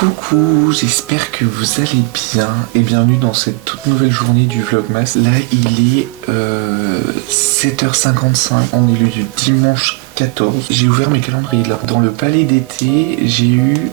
Coucou, j'espère que vous allez bien et bienvenue dans cette toute nouvelle journée du Vlogmas. Là il est 7h55, on est le dimanche 14. J'ai ouvert mes calendriers là. Dans le palais d'été, j'ai eu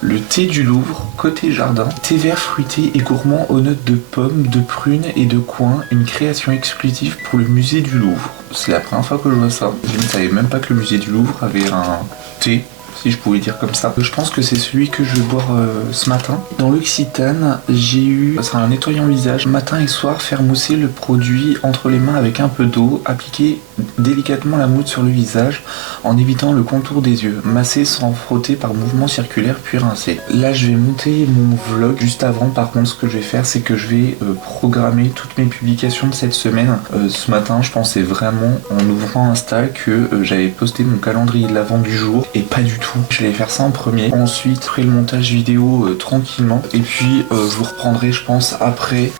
le thé du Louvre, côté jardin, thé vert fruité et gourmand aux notes de pommes, de prunes et de coin, une création exclusive pour le musée du Louvre. C'est la première fois que je vois ça. Je ne savais même pas que le musée du Louvre avait un thé, si je pouvais dire comme ça. Je pense que c'est celui que je vais boire ce matin. Dans l'Occitane, j'ai eu, ça sera un nettoyant visage, matin et soir, faire mousser le produit entre les mains avec un peu d'eau, appliquer délicatement la mousse sur le visage en évitant le contour des yeux, masser sans frotter par mouvement circulaire puis rincer. Là je vais monter mon vlog. Juste avant, par contre, ce que je vais faire, c'est que je vais programmer toutes mes publications de cette semaine. Ce matin, je pensais vraiment en ouvrant Insta que j'avais posté mon calendrier de l'avant du jour et pas du tout. Je vais faire ça en premier. Ensuite, je ferai le montage vidéo tranquillement et puis je vous reprendrai, je pense, après.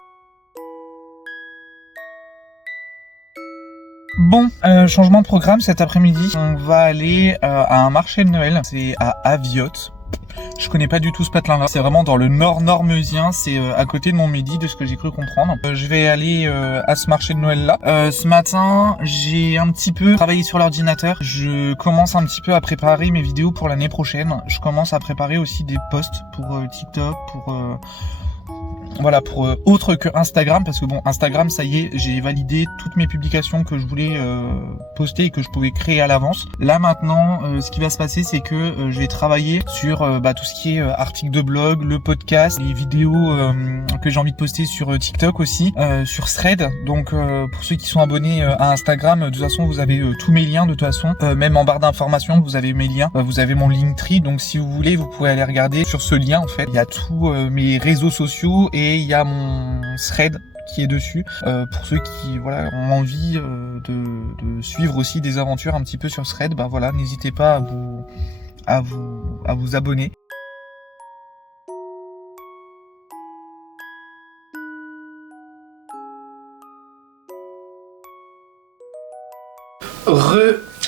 Bon, changement de programme cet après-midi. On va aller à un marché de Noël. C'est à Aviotte. Je connais pas du tout ce patelin-là. C'est vraiment dans le nord-meusien. C'est à côté de Montmédy, de ce que j'ai cru comprendre. Je vais aller à ce marché de Noël-là. Ce matin, j'ai un petit peu travaillé sur l'ordinateur. Je commence un petit peu à préparer mes vidéos pour l'année prochaine. Je commence à préparer aussi des posts pour TikTok, pour autre que Instagram, parce que bon, Instagram, ça y est, j'ai validé toutes mes publications que je voulais poster et que je pouvais créer à l'avance. Là maintenant, ce qui va se passer, c'est que je vais travailler sur tout ce qui est articles de blog, le podcast, les vidéos que j'ai envie de poster sur TikTok aussi, sur Thread. Donc pour ceux qui sont abonnés à Instagram, de toute façon vous avez tous mes liens de toute façon, même en barre d'informations vous avez mes liens, vous avez mon Linktree, donc si vous voulez vous pouvez aller regarder sur ce lien. En fait il y a tous mes réseaux sociaux et il y a mon Thread qui est dessus pour ceux qui ont envie de suivre aussi des aventures un petit peu sur Thread. N'hésitez pas à vous abonner.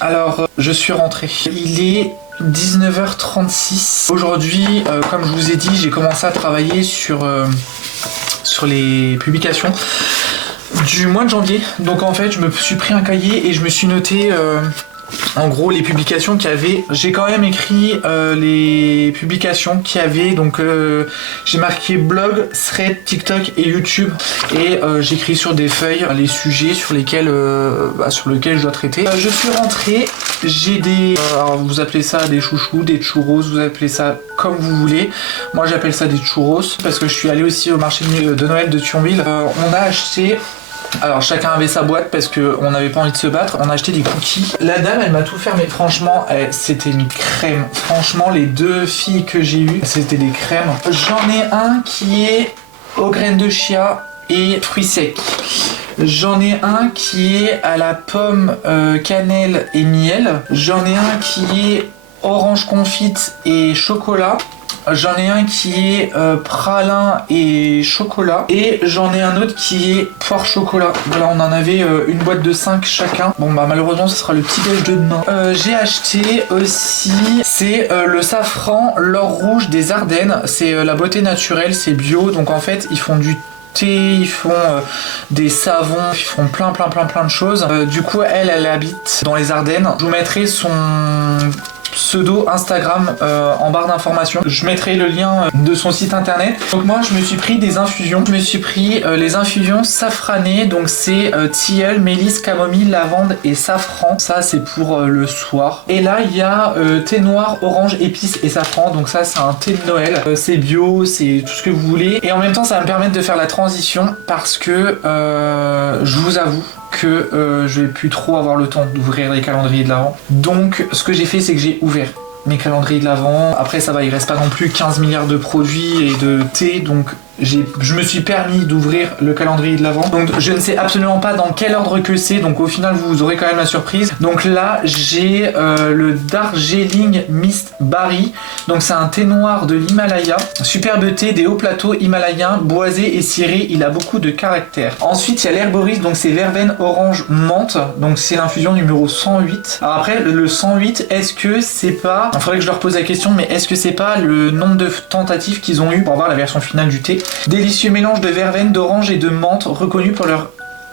Alors, je suis rentré. Il est 19h36. Aujourd'hui, comme je vous ai dit, j'ai commencé à travailler sur les publications du mois de janvier. Donc en fait, je me suis pris un cahier et je me suis noté en gros les publications qu'il y avait. J'ai quand même écrit les publications qu'il y avait. Donc j'ai marqué blog, thread, TikTok et YouTube. Et j'écris sur des feuilles les sujets sur lesquels je dois traiter. Je suis rentré. J'ai des... alors vous appelez ça des chouchous, des churros, vous appelez ça comme vous voulez. Moi j'appelle ça des churros parce que je suis allé aussi au marché de Noël de Thionville. On a acheté... Alors chacun avait sa boîte parce qu'on n'avait pas envie de se battre. On a acheté des cookies. La dame elle m'a tout fermé. Franchement c'était une crème. Franchement les deux filles que j'ai eues c'était des crèmes. J'en ai un qui est aux graines de chia et fruits secs. J'en ai un qui est à la pomme, cannelle et miel. J'en ai un qui est orange confite et chocolat. J'en ai un qui est pralin et chocolat. Et j'en ai un autre qui est poire chocolat. Voilà, on en avait une boîte de 5 chacun. Bon malheureusement ce sera le petit déj de demain. J'ai acheté aussi, c'est le safran l'or rouge des Ardennes. C'est la beauté naturelle, c'est bio. Donc en fait ils font du thé, ils font des savons, ils font plein de choses. Du coup elle habite dans les Ardennes. Je vous mettrai son pseudo Instagram en barre d'informations. Je mettrai le lien de son site internet. Donc moi je me suis pris des infusions. Je me suis pris les infusions safranées. Donc c'est tilleul, mélisse, camomille, lavande et safran. Ça c'est pour le soir. Et là il y a thé noir, orange, épices et safran. Donc ça c'est un thé de Noël. C'est bio, c'est tout ce que vous voulez. Et en même temps ça va me permettre de faire la transition parce que je vous avoue que je vais plus trop avoir le temps d'ouvrir les calendriers de l'avant. Donc ce que j'ai fait c'est que j'ai ouvert mes calendriers de l'avant. Après ça va, il reste pas non plus 15 milliards de produits et de thé, donc je me suis permis d'ouvrir le calendrier de l'Avent. Donc je ne sais absolument pas dans quel ordre que c'est, donc au final vous aurez quand même la surprise. Donc là j'ai le Darjeeling Mist Barry, donc c'est un thé noir de l'Himalaya, superbe thé des hauts plateaux himalayens, boisé et ciré, il a beaucoup de caractère. Ensuite il y a l'herboris, donc c'est verveine orange menthe, donc c'est l'infusion numéro 108. Alors après le 108, est-ce que c'est pas, il faudrait que je leur pose la question, mais est-ce que c'est pas le nombre de tentatives qu'ils ont eu pour avoir la version finale du thé? Délicieux mélange de verveine, d'orange et de menthe, reconnu pour leur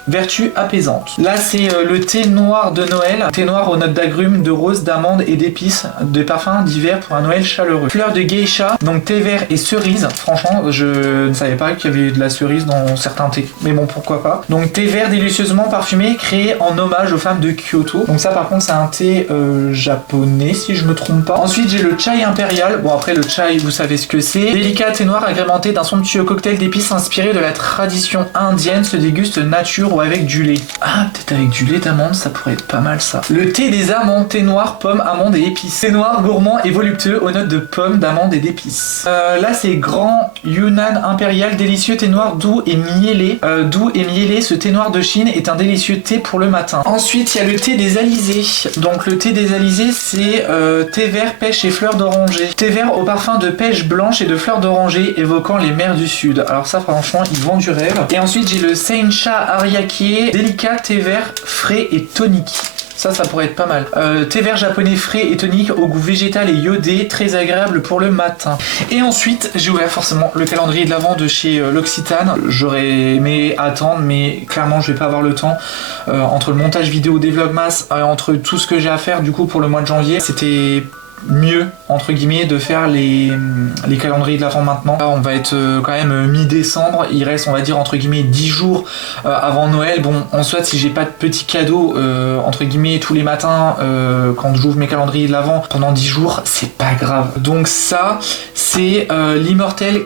vertu apaisante. Là c'est le thé noir de Noël, thé noir aux notes d'agrumes, de rose, d'amande et d'épices, de parfums d'hiver pour un Noël chaleureux. Fleur de geisha, donc thé vert et cerise. Franchement je ne savais pas qu'il y avait de la cerise dans certains thés, mais bon pourquoi pas. Donc thé vert délicieusement parfumé, créé en hommage aux femmes de Kyoto. Donc ça par contre c'est un thé japonais si je me trompe pas. Ensuite j'ai le chai impérial, bon après le chai vous savez ce que c'est. Délicat thé noir agrémenté d'un somptueux cocktail d'épices inspiré de la tradition indienne, se déguste nature ou avec du lait. Ah, peut-être avec du lait d'amande, ça pourrait être pas mal ça. Le thé des amandes, thé noir, pomme, amande et épices. Thé noir, gourmand et voluptueux aux notes de pommes, d'amandes et d'épices. Là c'est grand Yunnan impérial, délicieux thé noir doux et miellé. Ce thé noir de Chine est un délicieux thé pour le matin. Ensuite il y a le thé des alizés. Donc le thé des alizés c'est thé vert, pêche et fleurs d'oranger. Thé vert au parfum de pêche blanche et de fleurs d'oranger évoquant les mers du sud. Alors ça franchement ils vendent du rêve. Et ensuite j'ai le Seinsha Ariake, délicat thé vert frais et tonique. Ça pourrait être pas mal. Thé vert japonais frais et tonique au goût végétal et iodé, très agréable pour le matin. Et ensuite, j'ai ouvert forcément le calendrier de l'Avent de chez l'Occitane. J'aurais aimé attendre, mais clairement, je vais pas avoir le temps. Entre le montage vidéo des Vlogmas, entre tout ce que j'ai à faire du coup pour le mois de janvier, c'était mieux entre guillemets de faire les calendriers de l'Avent maintenant. Là on va être quand même mi-décembre, il reste on va dire entre guillemets 10 jours avant Noël. Bon en soit si j'ai pas de petits cadeaux entre guillemets tous les matins quand j'ouvre mes calendriers de l'Avent pendant 10 jours, c'est pas grave. Donc ça c'est l'immortel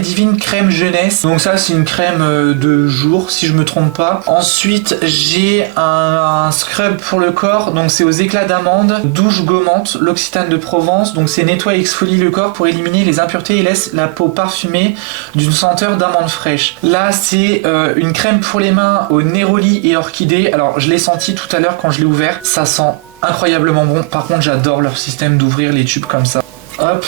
divine crème jeunesse. Donc ça c'est une crème de jour si je me trompe pas. Ensuite j'ai un scrub pour le corps, donc c'est aux éclats d'amande, douche gommante, l'Occitane de Provence, donc c'est nettoie et exfolie le corps pour éliminer les impuretés et laisse la peau parfumée d'une senteur d'amande fraîche. Là c'est une crème pour les mains au néroli et orchidée. Alors je l'ai senti tout à l'heure quand je l'ai ouvert, ça sent incroyablement bon. Par contre j'adore leur système d'ouvrir les tubes comme ça. Hop.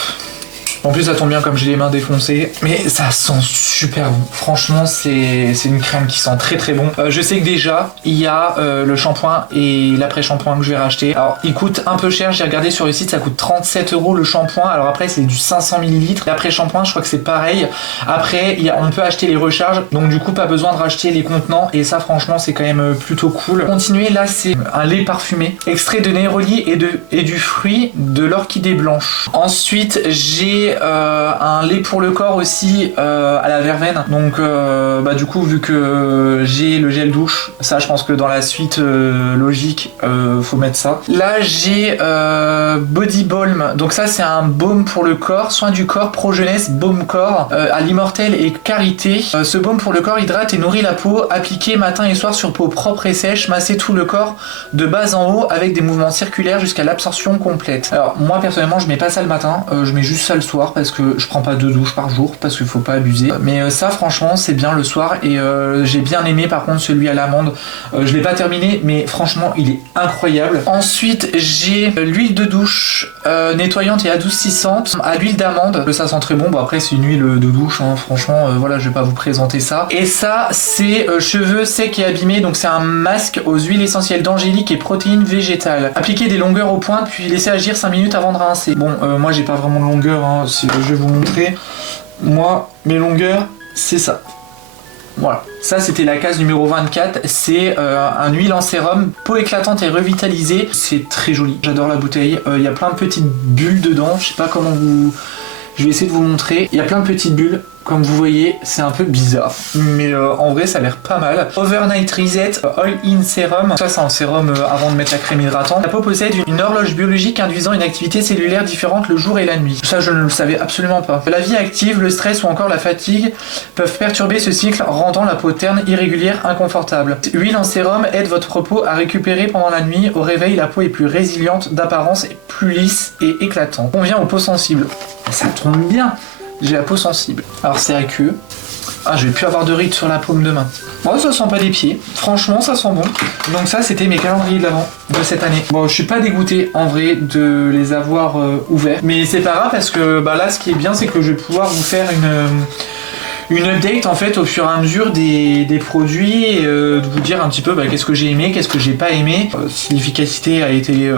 En plus ça tombe bien comme j'ai les mains défoncées, mais ça sent super bon. Franchement c'est une crème qui sent très très bon. Je sais que déjà il y a le shampoing et l'après-shampoing que je vais racheter. Alors il coûte un peu cher, j'ai regardé sur le site, ça coûte 37 € le shampoing. Alors après c'est du 500 ml. L'après-shampoing je crois que c'est pareil. Après on peut acheter les recharges, donc du coup pas besoin de racheter les contenants et ça franchement c'est quand même plutôt cool. Continuer là c'est un lait parfumé, extrait de néroli et du fruit de l'orchidée blanche. Ensuite j'ai un lait pour le corps aussi à la verveine. Donc du coup vu que j'ai le gel douche, ça je pense que dans la suite logique faut mettre ça. Là j'ai Body Balm, donc ça c'est un baume pour le corps, soin du corps pro jeunesse, baume corps à l'immortel et karité. Ce baume pour le corps hydrate et nourrit la peau, appliqué matin et soir sur peau propre et sèche, masser tout le corps de bas en haut avec des mouvements circulaires jusqu'à l'absorption complète. Alors moi personnellement je mets pas ça le matin, je mets juste ça le soir parce que je prends pas 2 douches par jour parce qu'il faut pas abuser. Mais ça franchement c'est bien le soir et j'ai bien aimé par contre celui à l'amande. Je l'ai pas terminé mais franchement il est incroyable. Ensuite j'ai l'huile de douche nettoyante et adoucissante à l'huile d'amande. Ça sent très bon. Bon après c'est une huile de douche hein. Franchement voilà je vais pas vous présenter ça. Et ça c'est cheveux secs et abîmés, donc c'est un masque aux huiles essentielles d'angélique et protéines végétales. Appliquer des longueurs aux pointes puis laisser agir 5 minutes avant de rincer. Bon moi j'ai pas vraiment de longueur hein. Je vais vous montrer. Moi mes longueurs c'est ça. Voilà, ça c'était la case numéro 24, c'est un huile en sérum, peau éclatante et revitalisée, c'est très joli, j'adore la bouteille, il y a plein de petites bulles dedans, je sais pas comment vous... Je vais essayer de vous montrer, il y a plein de petites bulles, comme vous voyez, c'est un peu bizarre, mais en vrai ça a l'air pas mal. Overnight Reset All-in Serum, ça c'est un sérum avant de mettre la crème hydratante. La peau possède une horloge biologique induisant une activité cellulaire différente le jour et la nuit. Ça je ne le savais absolument pas. La vie active, le stress ou encore la fatigue peuvent perturber ce cycle, rendant la peau terne, irrégulière, inconfortable. Huile en sérum aide votre peau à récupérer pendant la nuit. Au réveil, la peau est plus résiliente, d'apparence et plus lisse et éclatante. Convient aux peaux sensibles. Ça tombe bien j'ai la peau sensible. Alors c'est aqueux. Ah, je vais plus avoir de rides sur la paume de main. Bon, ça sent pas des pieds. Franchement, ça sent bon. Donc ça, c'était mes calendriers de l'Avent de cette année. Bon, je suis pas dégoûté en vrai de les avoir ouverts. Mais c'est pas grave parce que bah, là, ce qui est bien, c'est que je vais pouvoir vous faire une update en fait au fur et à mesure des produits et de vous dire un petit peu bah, qu'est-ce que j'ai aimé, qu'est-ce que j'ai pas aimé, si l'efficacité a été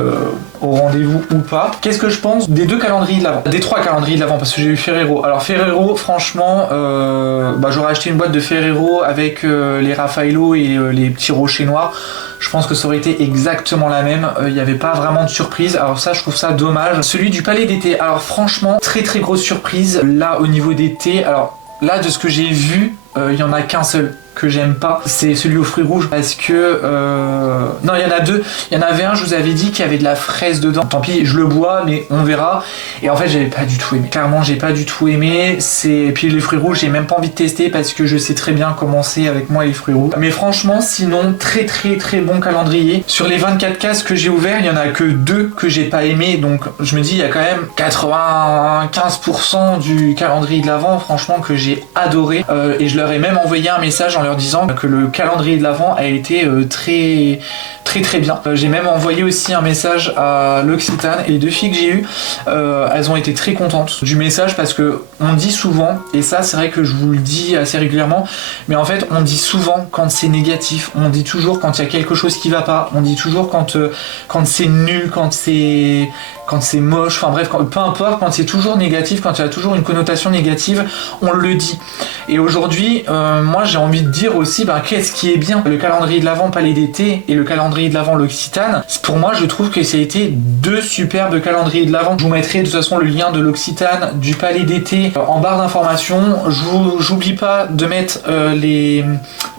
au rendez-vous ou pas. Qu'est-ce que je pense des 2 calendriers de l'Avent, des 3 calendriers de l'Avent parce que j'ai eu Ferrero. Alors Ferrero, franchement, bah, j'aurais acheté une boîte de Ferrero avec les Raffaello et les petits rochers noirs. Je pense que ça aurait été exactement la même, il n'y avait pas vraiment de surprise, alors ça je trouve ça dommage. Celui du Palais d'été, alors franchement, très très grosse surprise, là au niveau des thés, alors là de ce que j'ai vu, il y en a qu'un seul que j'aime pas, c'est celui aux fruits rouges parce que non il y en a 2, il y en avait un je vous avais dit qu'il y avait de la fraise dedans, tant pis je le bois mais on verra, et en fait j'avais pas du tout aimé, clairement j'ai pas du tout aimé, et puis les fruits rouges j'ai même pas envie de tester parce que je sais très bien comment c'est avec moi les fruits rouges, mais franchement sinon très très très bon calendrier. Sur les 24 cases que j'ai ouvert il y en a que 2 que j'ai pas aimé, donc je me dis il y a quand même 95% du calendrier de l'Avent franchement que j'ai adoré, et je leur ai même envoyé un message en leur disant que le calendrier de l'Avent a été très bien. J'ai même envoyé aussi un message à l'Occitane et les 2 filles que j'ai eues, elles ont été très contentes du message parce que on dit souvent, et ça c'est vrai que je vous le dis assez régulièrement, mais en fait on dit souvent quand c'est négatif, on dit toujours quand il y a quelque chose qui va pas, on dit toujours quand c'est nul, quand c'est moche, enfin bref, peu importe, quand c'est toujours négatif, quand il y a toujours une connotation négative, on le dit. Et aujourd'hui, moi j'ai envie de dire aussi, qu'est-ce qui est bien, le calendrier de l'Avent Palais d'été et le calendrier de l'Avent l'Occitane, pour moi je trouve que ça a été 2 superbes calendriers de l'Avent. Je vous mettrai de toute façon le lien de l'Occitane, du Palais d'été en barre d'information. J'oublie pas de mettre les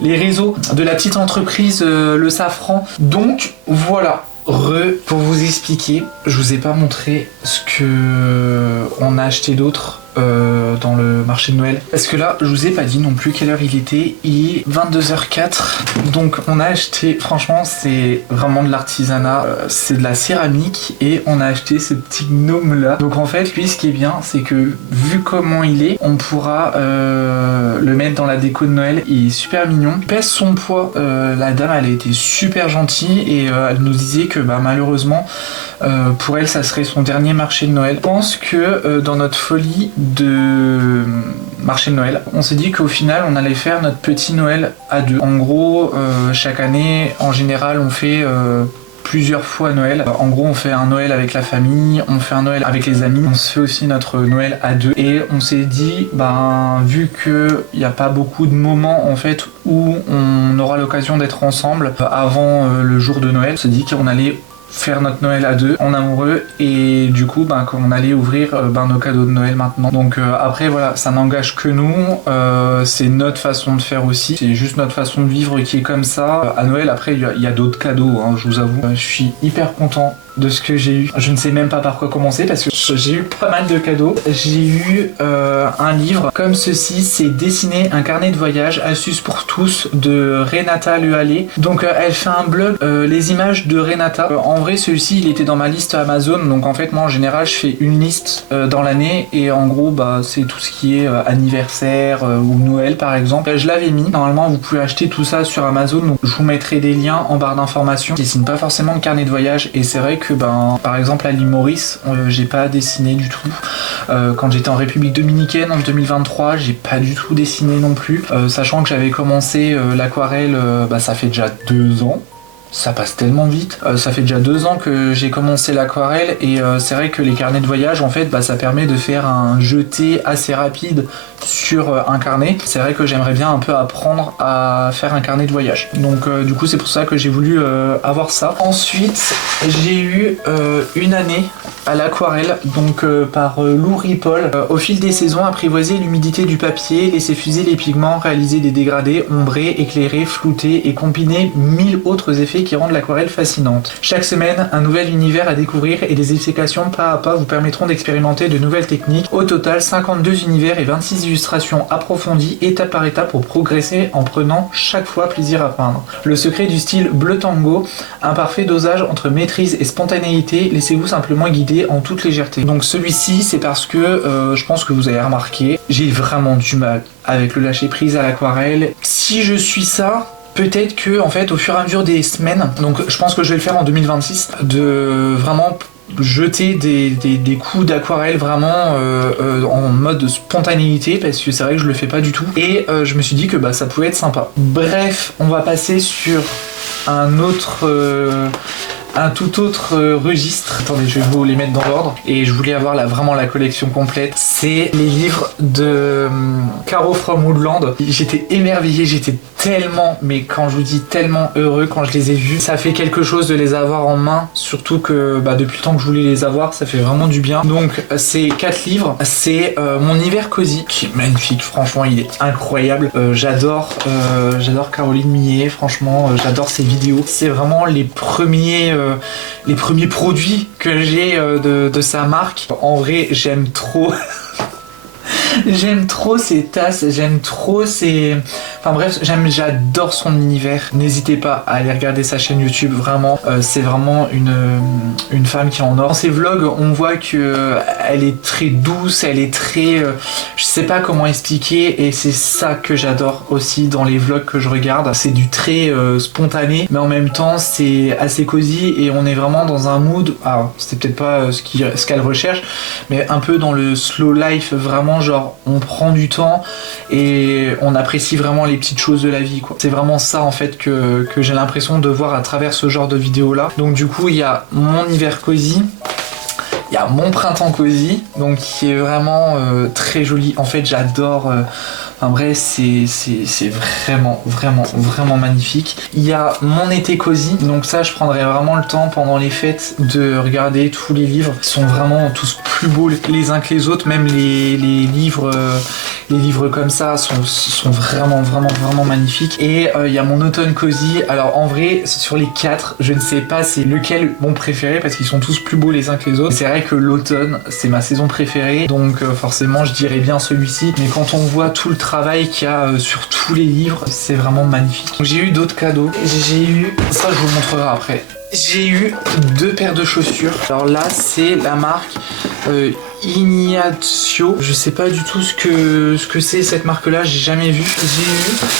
réseaux de la petite entreprise Le Safran. Donc voilà. Pour vous expliquer, je vous ai pas montré ce que on a acheté d'autre dans le marché de Noël, parce que là je vous ai pas dit non plus quelle heure il était. Il est 22h04, donc on a acheté, franchement c'est vraiment de l'artisanat, c'est de la céramique, et on a acheté ce petit gnome là. Donc en fait lui ce qui est bien c'est que vu comment il est, on pourra le mettre dans la déco de Noël. Il est super mignon, il pèse son poids, la dame elle a été super gentille et elle nous disait que malheureusement pour elle ça serait son dernier marché de Noël. Je pense que dans notre folie de marché de Noël, on s'est dit qu'au final on allait faire notre petit Noël à 2. En gros chaque année en général on fait plusieurs fois Noël. En gros on fait un Noël avec la famille, on fait un Noël avec les amis, on se fait aussi notre Noël à 2, et on s'est dit vu que il n'y a pas beaucoup de moments en fait où on aura l'occasion d'être ensemble avant le jour de Noël, on s'est dit qu'on allait faire notre Noël à 2 en amoureux, et du coup qu'on allait ouvrir nos cadeaux de Noël maintenant. Donc après voilà, ça n'engage que nous, c'est notre façon de faire aussi, c'est juste notre façon de vivre qui est comme ça. À Noël après il y a d'autres cadeaux, je vous avoue, je suis hyper content de ce que j'ai eu. Je ne sais même pas par quoi commencer parce que j'ai eu pas mal de cadeaux. J'ai eu un livre comme ceci, c'est Dessiner un carnet de voyage, astuces pour tous, de Renata Lehallet. Donc elle fait un blog, les images de Renata. En vrai celui-ci il était dans ma liste Amazon, donc en fait moi en général je fais une liste dans l'année, et en gros c'est tout ce qui est anniversaire ou Noël par exemple. Je l'avais mis, normalement vous pouvez acheter tout ça sur Amazon, donc je vous mettrai des liens en barre d'informations. Je dessine pas forcément de carnet de voyage, et c'est vrai que par exemple à l'île Maurice j'ai pas dessiné du tout. Quand j'étais en République Dominicaine en 2023 j'ai pas du tout dessiné non plus, sachant que j'avais commencé l'aquarelle ça fait déjà 2 ans. Ça passe tellement vite. Ça fait déjà 2 ans que j'ai commencé l'aquarelle, et c'est vrai que les carnets de voyage en fait ça permet de faire un jeté assez rapide sur un carnet. C'est vrai que j'aimerais bien un peu apprendre à faire un carnet de voyage, donc du coup c'est pour ça que j'ai voulu avoir ça. Ensuite j'ai eu une année à l'aquarelle, donc par Lou Ripoll. Au fil des saisons, apprivoiser l'humidité du papier, laisser fuser les pigments, réaliser des dégradés, ombrer, éclairer, flouter et combiner 1000 autres effets détaillés qui rendent l'aquarelle fascinante. Chaque semaine, un nouvel univers à découvrir et des explications pas à pas vous permettront d'expérimenter de nouvelles techniques. Au total, 52 univers et 26 illustrations approfondies étape par étape pour progresser en prenant chaque fois plaisir à peindre. Le secret du style bleu tango, un parfait dosage entre maîtrise et spontanéité, laissez-vous simplement guider en toute légèreté. Donc celui-ci, c'est parce que je pense que vous avez remarqué, j'ai vraiment du mal avec le lâcher prise à l'aquarelle. Si je suis ça, peut-être que en fait au fur et à mesure des semaines, donc je pense que je vais le faire en 2026, de vraiment jeter des coups d'aquarelle vraiment en mode spontanéité, parce que c'est vrai que je le fais pas du tout, et je me suis dit que bah ça pouvait être sympa. Bref, on va passer sur un tout autre registre. Attendez, je vais vous les mettre dans l'ordre. Et je voulais avoir vraiment la collection complète. C'est les livres de Caro from Woodland. J'étais émerveillé, j'étais tellement, mais quand je vous dis tellement heureux quand je les ai vus. Ça fait quelque chose de les avoir en main, surtout que depuis le temps que je voulais les avoir, ça fait vraiment du bien. Donc c'est 4 livres. C'est Mon hiver cosy, qui est magnifique, franchement il est incroyable. J'adore Caroline Millet, franchement j'adore ses vidéos. C'est vraiment les premiers produits que j'ai de sa marque. En vrai, j'aime trop. J'aime trop ses tasses, j'aime trop ses... Enfin bref, j'adore son univers. N'hésitez pas à aller regarder sa chaîne YouTube, vraiment. C'est vraiment une femme qui est en or. Dans ses vlogs, on voit que elle est très douce, elle est très... je sais pas comment expliquer, et c'est ça que j'adore aussi dans les vlogs que je regarde. C'est du très spontané, mais en même temps, c'est assez cosy, et on est vraiment dans un mood... Alors, c'est peut-être pas ce qu'elle recherche, mais un peu dans le slow life, vraiment genre on prend du temps et on apprécie vraiment les petites choses de la vie, quoi. C'est vraiment ça en fait que j'ai l'impression de voir à travers ce genre de vidéos là. Donc du coup il y a mon hiver cosy, il y a mon printemps cosy, donc qui est vraiment très joli. En fait j'adore... En vrai, c'est vraiment magnifique. Il y a mon été cosy, donc ça je prendrai vraiment le temps pendant les fêtes de regarder tous les livres. Ils sont vraiment tous plus beaux les uns que les autres, même les livres comme ça sont vraiment magnifiques. Et il y a mon automne cosy. Alors en vrai, sur les 4, je ne sais pas c'est lequel mon préféré, parce qu'ils sont tous plus beaux les uns que les autres. C'est vrai que l'automne, c'est ma saison préférée, donc forcément je dirais bien celui-ci. Mais quand on voit tout le travail qu'il y a sur tous les livres, c'est vraiment magnifique. J'ai eu d'autres cadeaux. J'ai eu... Ça, je vous le montrerai après. J'ai eu 2 paires de chaussures. Alors là, c'est la marque Ignacio. Je sais pas du tout ce que c'est cette marque-là, j'ai jamais vu.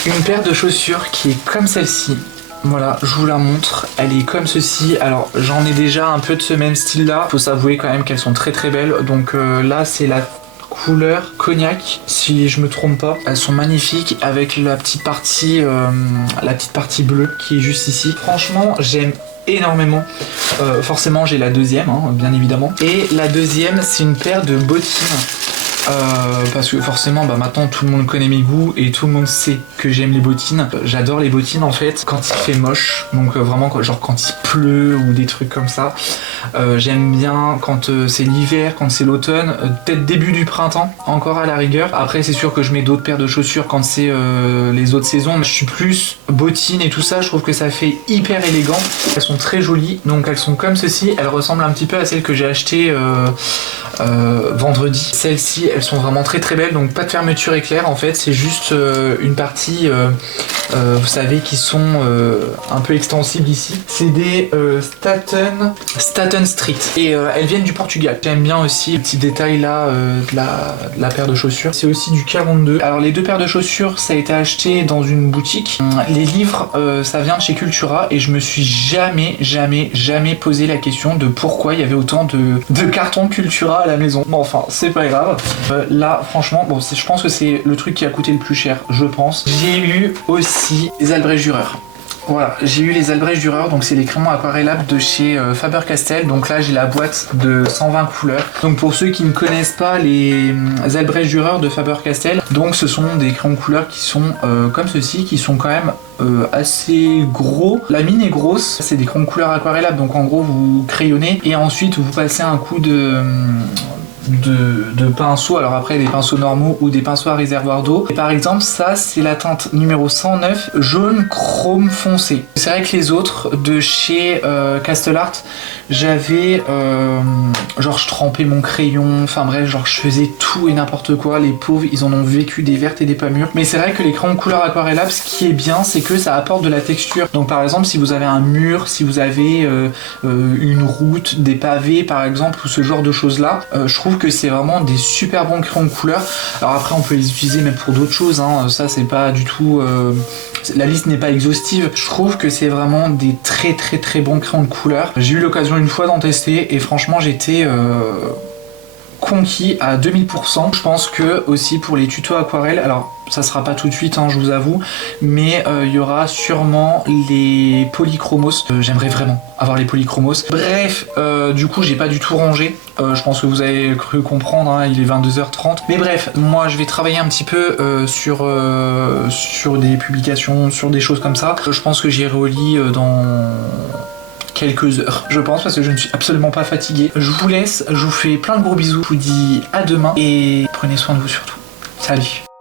J'ai eu une paire de chaussures qui est comme celle-ci. Voilà, je vous la montre, elle est comme ceci. Alors j'en ai déjà un peu de ce même style là, faut s'avouer quand même qu'elles sont très belles. Donc là c'est la couleur cognac si je me trompe pas. Elles sont magnifiques avec la petite partie bleue qui est juste ici. Franchement j'aime énormément. Forcément j'ai la deuxième bien évidemment. Et la deuxième c'est une paire de bottines. Parce que forcément maintenant tout le monde connaît mes goûts et tout le monde sait que j'aime les bottines. J'adore les bottines en fait quand il fait moche, donc vraiment genre quand il pleut ou des trucs comme ça. J'aime bien quand c'est l'hiver, quand c'est l'automne, peut-être début du printemps encore à la rigueur. Après c'est sûr que je mets d'autres paires de chaussures quand c'est les autres saisons. Je suis plus bottines et tout ça, je trouve que ça fait hyper élégant. Elles sont très jolies, donc elles sont comme ceci. Elles ressemblent un petit peu à celles que j'ai achetées vendredi. Celles-ci elles sont vraiment très belles, donc pas de fermeture éclair en fait, c'est juste une partie vous savez qui sont un peu extensibles ici. C'est des Staten Street et elles viennent du Portugal. J'aime bien aussi les petits détails là de la paire de chaussures. C'est aussi du 42. Alors les 2 paires de chaussures ça a été acheté dans une boutique. Les livres ça vient de chez Cultura et je me suis jamais posé la question de pourquoi il y avait autant de cartons Cultura à la maison. Bon enfin c'est pas grave. Là franchement bon je pense que c'est le truc qui a coûté le plus cher, je pense. J'ai eu aussi les Albrecht Dürer. Voilà, j'ai eu les Albrecht Dürer, donc c'est les crayons aquarellables de chez Faber-Castell. Donc là j'ai la boîte de 120 couleurs. Donc pour ceux qui ne connaissent pas les Albrecht Dürer de Faber-Castell, donc ce sont des crayons couleurs qui sont comme ceci, qui sont quand même assez gros. La mine est grosse, c'est des crayons couleurs aquarellables, donc en gros vous crayonnez et ensuite vous passez un coup de de pinceaux. Alors après, des pinceaux normaux ou des pinceaux à réservoir d'eau. Et par exemple, ça, c'est la teinte numéro 109, jaune chrome foncé. C'est vrai que les autres de chez Castle Art, j'avais genre je trempais mon crayon, enfin bref, genre je faisais tout et n'importe quoi. Les pauvres, ils en ont vécu des vertes et des pas mûres. Mais c'est vrai que les crayons couleur aquarellables, ce qui est bien, c'est que ça apporte de la texture. Donc par exemple, si vous avez un mur, si vous avez une route, des pavés par exemple, ou ce genre de choses là, je trouve que c'est vraiment des super bons crayons de couleur. Alors après, on peut les utiliser même pour d'autres choses, hein. Ça c'est pas du tout... la liste n'est pas exhaustive. Je trouve que c'est vraiment des très très très bons crayons de couleur. J'ai eu l'occasion une fois d'en tester et franchement j'étais conquis à 2000%. Je pense que aussi pour les tutos aquarelles, alors ça sera pas tout de suite, hein, je vous avoue, mais il y aura sûrement les polychromos. J'aimerais vraiment avoir les polychromos. Bref, du coup j'ai pas du tout rangé. Je pense que vous avez cru comprendre, hein, il est 22h30. Mais bref, moi je vais travailler un petit peu sur des publications, sur des choses comme ça. Je pense que j'y relis dans quelques heures, je pense, parce que je ne suis absolument pas fatigué. Je vous laisse, je vous fais plein de gros bisous, je vous dis à demain et prenez soin de vous surtout. Salut!